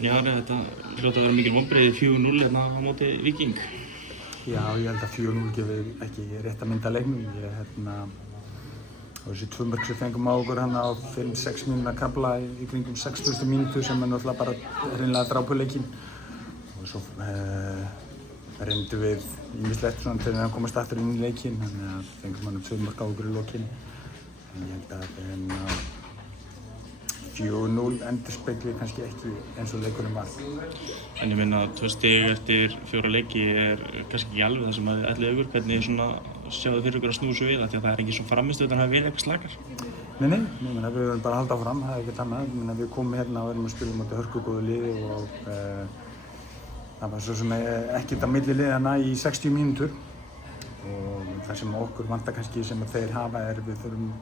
Já, þetta hljóta að vera mikil vonbrigði 4-0 hérna á móti Víking. Já, ég held að 4-0 gefur ekki rétt að mynda leiknum. Þessi 2 mörk sem fengum á okkur á 5-6 mínútna kafla í kringum 60. mínútu sem náttúrulega bara hreinlega drápu leikinn. Og svo reyndum við ýmislegt svona til að komast aftur inn í leikinn, þannig að fengum hann 2 mörk á okkur í lokinn. En ég held að 4-0 endurspegli kannski ekki eins og leikurinn var. En ég meina 2 stig eftir 4 leiki kannski ekki alveg það sem að ætlaði ykkur. Hvernig svona sjáðu fyrir ykkur að snúa svo við það, því að það ekki svo framistöð þannig að það verið eitthvað slakar? Nei, við verðum bara að halda áfram, það ekkert annað. Við komum hérna og erum að spila móti hörkugóðu liði og það var svo sem ekkert á milli liðanna í 60 mínútur. Og það sem okkur vantar kannski sem að þeir hafa við þurfum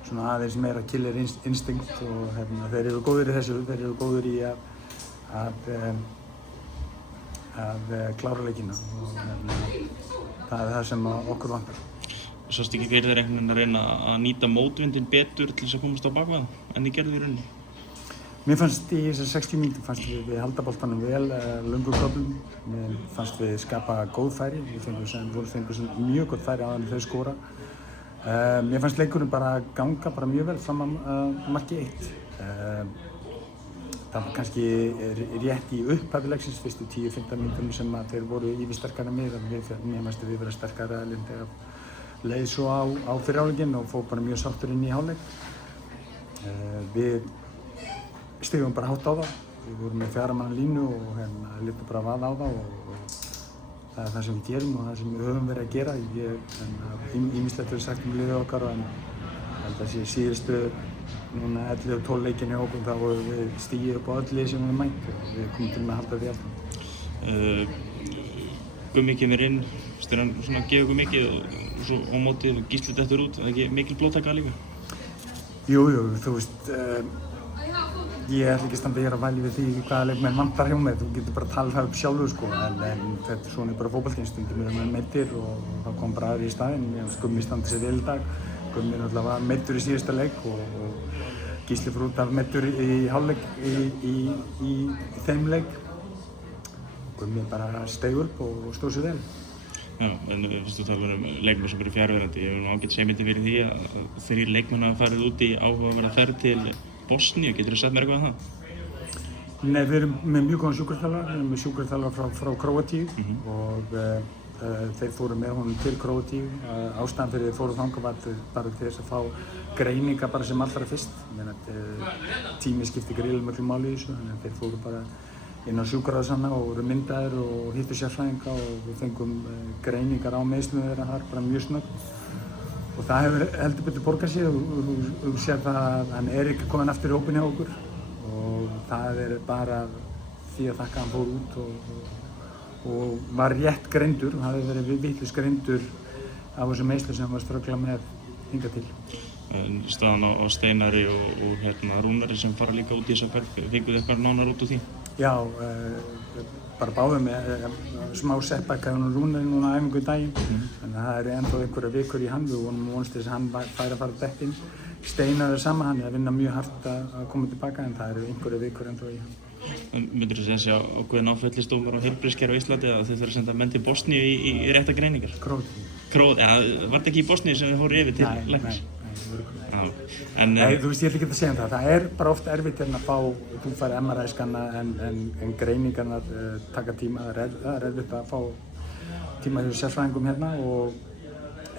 svona aðeins meira killer instinct og þeir eru góðir í þessu, þeir eru góðir í að klára leikina og það það sem okkur vantar. Sást ekki fyrir þér einhvern veginn að reyna að nýta mótvindinn betur til þess að komast á bakvið en þið gerðu í rauninni? Mér fannst í þessar 60 mínútur við halda boltanum vel, löngu köflum. Mér fannst við skapa góð færi, við fengum mjög gott færi áður en þau skora. Mér fannst leikurinn bara ganga mjög vel fram að marki 1. Það var kannski rétt í upphafi leiksins fyrstu 10-15 mínútum sem að þeir voru yfirsterkari en mig. Mér fannst við vera sterkari aðilinn þegar leið svo á fyrri hálfleikinn og fór bara mjög sáttur inn í hálfleik. Við stigum bara hátt á það. Við vorum með 4 manna línu og litum bara vaða á það og það er það sem við gerum og það sem við höfum verið að gera. Ýmislegt verið sagt liðið okkar en ég held að síðustu 11-12 leikinn hjá okkur þá vorum við stigið upp á öll lið sem við mætt og við komum til með að halda því alltaf. Gummi kemur inn, er hann svona að gefa ykkur mikið og svo á móti Gísli dettur út, er ekki mikil blóðtaka líka? Jú, þú veist, ég ætla ekki að standa hér að væli við því hvaða leikmenn vantar hjá mig, þú getur bara að tala það upp sjálfur sko, en þetta svona bara fótboltinn, stundum með meiddir og þá kom bara aðri í staðinn. Gummi standi sér vel í dag, Gummi náttúrulega var meiddur í síðasta leik og Gísli fór út af meiddur í hálfleik í þeim leik. Gummi bara steig upp og stóð sér vel. Já, en fyrst þú talar leikmenn sem eru fjarverandi, ég hef ágætt segmyndi fyrir því að 3 leikmenn hafa farið út í áhugaverða ferð til Bosníu, getur þú sagt mér eitthvað það? Nei, við erum með mjög góðan sjúkraþjálfara, við erum með sjúkraþjálfara frá Króatíu og þeir fóru með honum til Króatíu. Ástæðan fyrir þeir fóru þangað var bara til þess að fá greininga bara sem allra fyrst. Tími skipti gríðarlega miklu máli í þessu, þannig að þeir fóru bara inn á sjúkrahúsana og voru myndaðir og hittu sérfræðinga og við fengum greiningar á meiðslum þeirra þar bara mjög snöggt. Og það hefur heldur betur borgað sig og þú sér það að hann ekki kominn aftur í hópinn hjá okkur og það bara því að þakka hann fór út og var rétt greindur, hann hafði verið vitlaust greindur af þessum meiðslum sem hann var að ströggla með hingað til. Staðan á Steinari og Rúnari sem fara líka út í þessa ferð, fenguð þið eitthvað nánar út úr því? Já, bara báðum með smá setback að Rúnari núna á æfingu í daginn. Þannig að það eru ennþá einhverjar vikur í hann, við vonumst þess að hann færi að fara dett inn. Steinar sama, hann er að vinna mjög hart að koma tilbaka en það eru einhverjar vikur ennþá í hann. Myndirðu segja ákveðin áfellisdómar á heilbrigðiskerfi á Íslandi að þið þurfa að senda menn til Bosníu í réttar greiningar? Króatíu. Var þetta ekki í Bosníu sem þið fóru yfir til læknis? Nei, þú veist, ég ætla ekki að segja það. Það er bara oft erfitt að þú fær MRI-skanna en greiningarnar taka tíma. Það er erfitt að fá tíma hjá sérfræðingum hérna og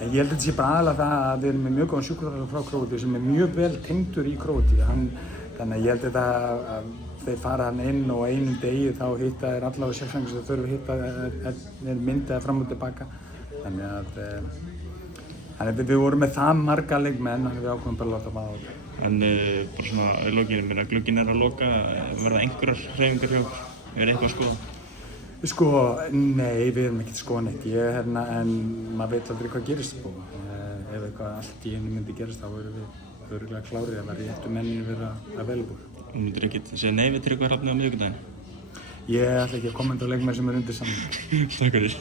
ég held að þetta sé bara aðalega það að við erum með mjög góðan sjúkraþjálfara frá Króatíu sem er mjög vel tengdur í Króatíu. Þannig að ég held að þeir fara hann inn og einum degi þá hitta þeir allavega sérfræðingar sem þeir þurfa að hitta myndaði fram og tilbaka. Þannig að við vorum með það marga leikmenn að við ákveðum bara að láta vaða á þetta. En bara svona í lokinu, glugginn að loka, verða einhverjar hreyfingar hjá okkur? Er eitthvað að skoða? Sko, nei, við erum ekkert að skoða neitt. En maður veit aldrei hvað gerist. Ef eitthvað allt í einu myndi gerast þá erum við örugglega klárið að réttu mennin vera available. Þú myndir ekkert segja nei við Tryggva Hrafni á miðvikudaginn? Ég ætla ekki að kommenta á leikmenn sem undir samning. Takk fyrir.